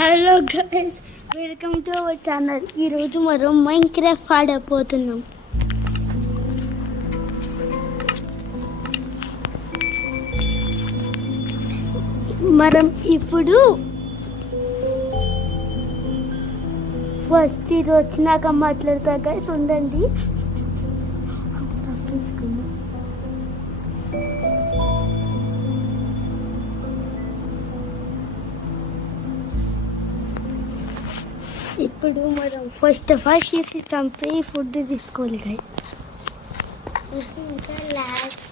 Hello guys, welcome to our channel. ఈరోజు మనం మైన్క్రాఫ్ట్ ఆడబోతున్నాం. మనం ఇప్పుడు ఫస్ట్ ఇది వచ్చినాక మాట్లాడతా గైస్, ఉండండి. ఇప్పుడు మనం ఫస్ట్ ఆఫ్ ఆల్ షీప్స్ చంపి ఫుడ్ తీసుకోవాలి గైస్. ఇంకా లాస్ట్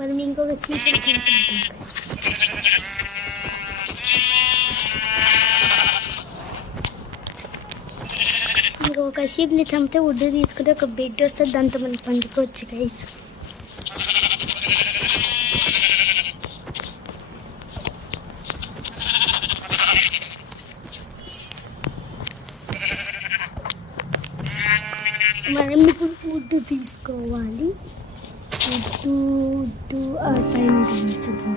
మనం ఇంకొక చీపురు తీసుకుంటాం. ఒక షీప్ని చంపితే వుడ్ తీసుకుంటే ఒక బెడ్ వస్తుంది, దాంతో మనం పండుకోవచ్చు గైస్. మనం ఇప్పుడు వుడ్ తీసుకోవాలి. వుడ్ ఆ టైం చూద్దాం.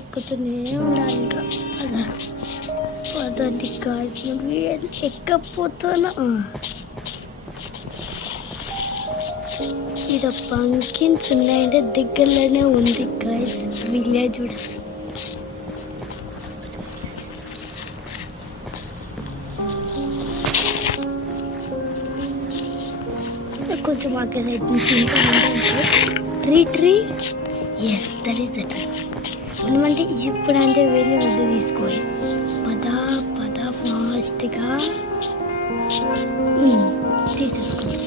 ఎక్కుతూనే ఉండాలి. ఇంకా పదండి గాజు ఎక్కపోతున్నా. ఇక్కడ పంకిన్స్ ఉన్నాయంటే దగ్గరలోనే ఉంది గాయస్ విలేజ్ కూడా. కొంచెం అక్కడ trees, that is the tree. మనమంటే ఇప్పుడంటే వెళ్ళి వుడ్ తీసుకోవాలి. పద ఫాస్ట్గా తీసేసుకోవాలి.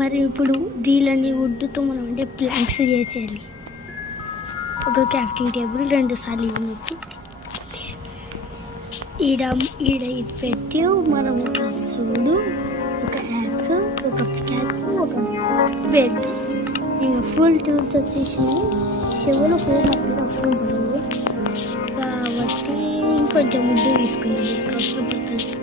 మరి ఇప్పుడు దీనిని వుడ్తో మనం అంటే ప్లాంక్స్ చేసేయాలి. ఒక క్రాఫ్టింగ్ టేబుల్ 2 సార్లు ఇవ్వనట్టు ఈడ ఇది పెట్టి మనం ఒక సూడు, ఒక యాక్స్, ఒక పికాక్స్, ఒక బెడ్, ఇంకా ఫుల్ టూల్స్ వచ్చేసినాయి. చెవులు పోయినప్పుడు అవసరం పడదు కాబట్టి ఇంకొంచెం వుడ్ తీసుకున్నాం అవసరం పడుతుంది.